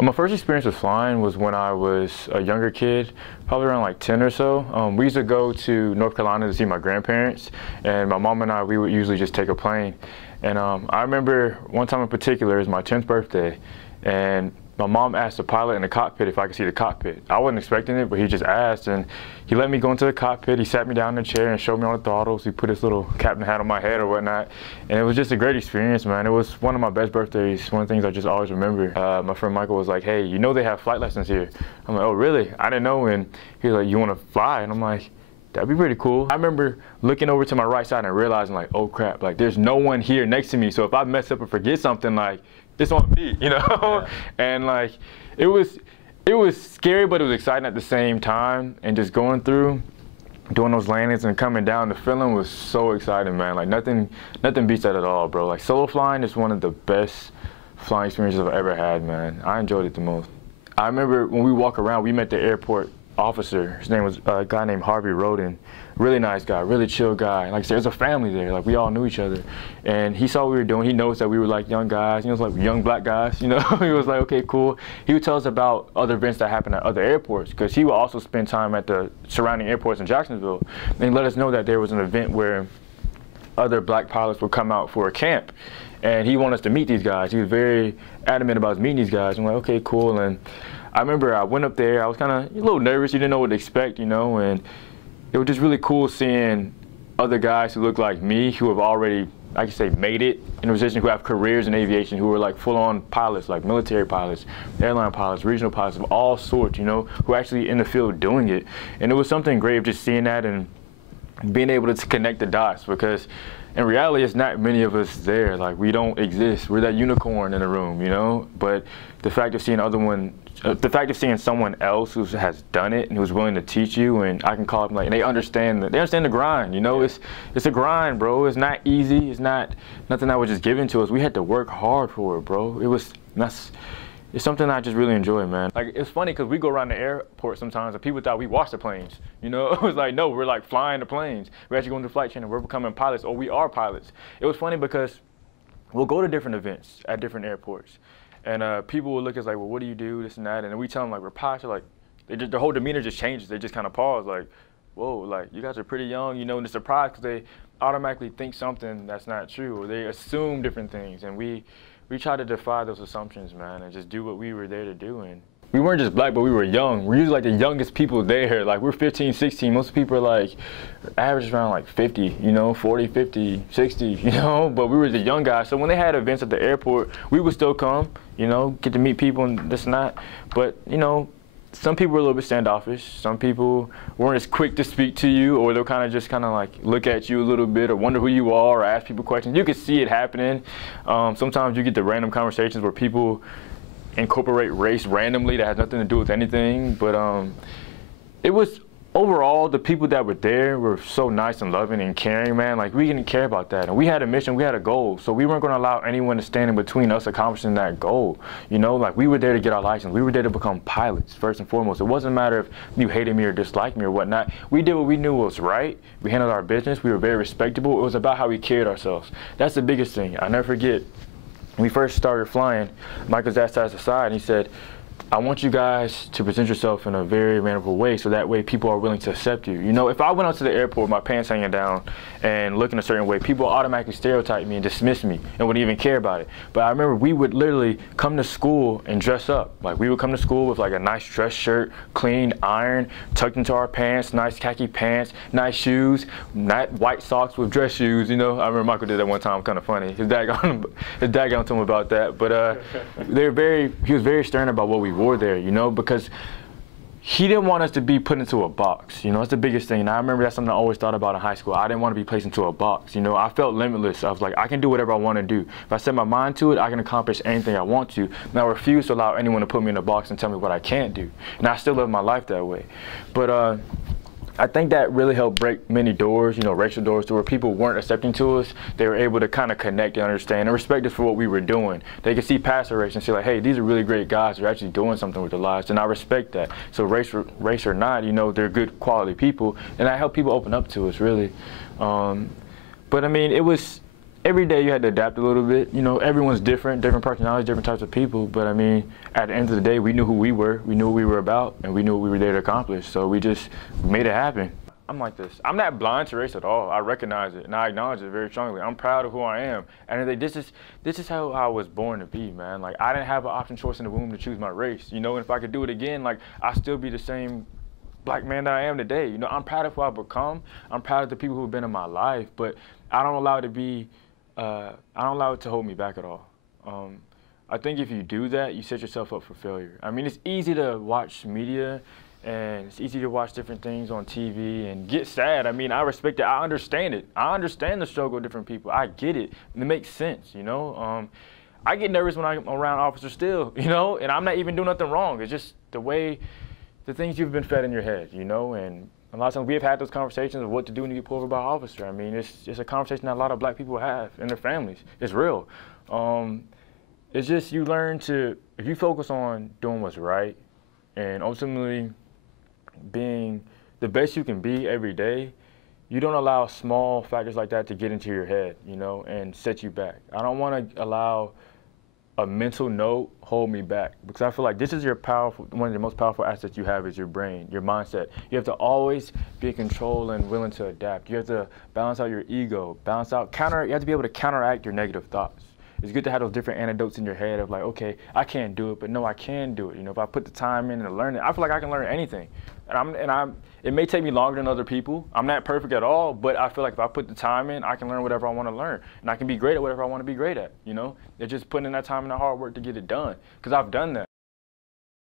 My first experience with flying was when I was a younger kid, probably around like 10 or so. We used to go to North Carolina to see my grandparents, and my mom and I, we would usually just take a plane. And I remember one time in particular, it was my 10th birthday, and my mom asked the pilot in the cockpit if I could see the cockpit. I wasn't expecting it, but he just asked, and he let me go into the cockpit. He sat me down in the chair and showed me all the throttles. He put his little captain hat on my head or whatnot, and it was just a great experience, man. It was one of my best birthdays, one of the things I just always remember. My friend Michael was like, hey, you know they have flight lessons here. I'm like, oh, really? I didn't know, and he was like, you want to fly? And I'm like, that'd be pretty cool. I remember looking over to my right side and realizing like, oh crap, like there's no one here next to me, so if I mess up or forget something, like, it's on me, you know? And like, it was scary, but it was exciting at the same time. And just going through, doing those landings and coming down, the feeling was so exciting, man. Like nothing beats that at all, bro. Like solo flying is one of the best flying experiences I've ever had, man. I enjoyed it the most. I remember when we walk around, we met the airport officer. His name was a guy named Harvey Roden. Really nice guy, really chill guy. Like I said, there's a family there. Like we all knew each other, and he saw what we were doing. He knows that we were like young guys. You know, like young black guys. You know, he was like, okay, cool. He would tell us about other events that happen at other airports, because he would also spend time at the surrounding airports in Jacksonville, and he let us know that there was an event where other black pilots would come out for a camp, and he wanted us to meet these guys. He was very adamant about us meeting these guys. I'm like, okay, cool. And I remember I went up there. I was kind of a little nervous. You didn't know what to expect, you know, and it was just really cool seeing other guys who look like me, who have already, I can say, made it in a position, who have careers in aviation, who are like full-on pilots, like military pilots, airline pilots, regional pilots of all sorts, you know, who are actually in the field doing it. And it was something great of just seeing that and being able to connect the dots, because in reality, it's not many of us there. Like, we don't exist. We're that unicorn in the room, you know? But the fact of seeing someone else who has done it and who's willing to teach you, and I can call them, like, and they understand the grind, you know? It's a grind, bro. It's not easy. It's not nothing that was just given to us. We had to work hard for it, bro. It's something I just really enjoy, man. Like, it's funny because we go around the airport sometimes and people thought we watched the planes. You know, it was like, no, we're like flying the planes. We're actually going to flight training. We're becoming pilots, or we are pilots. It was funny because we'll go to different events at different airports, and people will look at us like, well, what do you do, this and that, and then we tell them like we're pilots. Like, their whole demeanor just changes. They just kind of pause, like, whoa, like you guys are pretty young, you know, and they're surprised because they automatically think something that's not true, or they assume different things, and we try to defy those assumptions, man, and just do what we were there to do. And we weren't just black, but we were young. We're usually like the youngest people there. Like, we're 15, 16. Most people are like, average around like 50, you know, 40, 50, 60, you know, but we were the young guys. So when they had events at the airport, we would still come, you know, get to meet people and this and that. But, you know, some people were a little bit standoffish. Some people weren't as quick to speak to you, or they'll kind of like look at you a little bit, or wonder who you are, or ask people questions. You could see it happening. Sometimes you get the random conversations where people incorporate race randomly that has nothing to do with anything. But it was, overall, the people that were there were so nice and loving and caring, man. Like, we didn't care about that. And we had a mission, we had a goal. So we weren't going to allow anyone to stand in between us accomplishing that goal. You know, like, we were there to get our license. We were there to become pilots, first and foremost. It wasn't a matter if you hated me or disliked me or whatnot. We did what we knew was right. We handled our business. We were very respectable. It was about how we carried ourselves. That's the biggest thing. I'll never forget, when we first started flying, Michael asked us aside, and he said, I want you guys to present yourself in a very mannerable way, so that way people are willing to accept you. You know, if I went out to the airport with my pants hanging down and looking a certain way, people automatically stereotype me and dismiss me and wouldn't even care about it. But I remember we would literally come to school and dress up. Like, we would come to school with like a nice dress shirt, clean, iron, tucked into our pants, nice khaki pants, nice shoes, not white socks with dress shoes, you know. I remember Michael did that one time, kind of funny. His dad got to him about that. But he was very stern about what we wore there, you know, because he didn't want us to be put into a box. You know, it's the biggest thing. And I remember that's something I always thought about in high school. I didn't want to be placed into a box. You know, I felt limitless. I was like, I can do whatever I want to do. If I set my mind to it, I can accomplish anything I want to. And I refuse to allow anyone to put me in a box and tell me what I can't do. And I still live my life that way. But I think that really helped break many doors, you know, racial doors, to where people weren't accepting to us. They were able to kind of connect and understand and respect us for what we were doing. They could see past our race and say, like, hey, these are really great guys. They're actually doing something with their lives, and I respect that. So race or not, you know, they're good quality people, and I help people open up to us, really. But I mean, it was every day you had to adapt a little bit. You know, everyone's different, different personalities, different types of people. But I mean, at the end of the day, we knew who we were, we knew what we were about, and we knew what we were there to accomplish. So we just made it happen. I'm like this. I'm not blind to race at all. I recognize it and I acknowledge it very strongly. I'm proud of who I am. And this is how I was born to be, man. Like, I didn't have an option choice in the womb to choose my race. You know, and if I could do it again, like, I'd still be the same black man that I am today. You know, I'm proud of who I've become. I'm proud of the people who've been in my life, but I don't allow it to be, I don't allow it to hold me back at all. I think if you do that, you set yourself up for failure. I mean, it's easy to watch media and it's easy to watch different things on TV and get sad. I mean, I respect it. I understand it. I understand the struggle of different people. I get it. And it makes sense, you know? I get nervous when I'm around officers still, you know? And I'm not even doing nothing wrong. It's just the things you've been fed in your head, you know? And a lot of times we have had those conversations of what to do when you get pulled over by an officer. I mean, it's a conversation that a lot of black people have in their families. It's real. It's just you learn to, if you focus on doing what's right and ultimately being the best you can be every day, you don't allow small factors like that to get into your head, you know, and set you back. I don't want to allow a mental note hold me back, because I feel like this is your one of the most powerful assets you have is your brain, your mindset. You have to always be in control and willing to adapt. You have to balance out your ego, you have to be able to counteract your negative thoughts. It's good to have those different anecdotes in your head of like, okay, I can't do it, but no, I can do it. You know, if I put the time in and learn it, I feel like I can learn anything. It may take me longer than other people. I'm not perfect at all, but I feel like if I put the time in, I can learn whatever I want to learn. And I can be great at whatever I want to be great at, you know? It's just putting in that time and that hard work to get it done, because I've done that.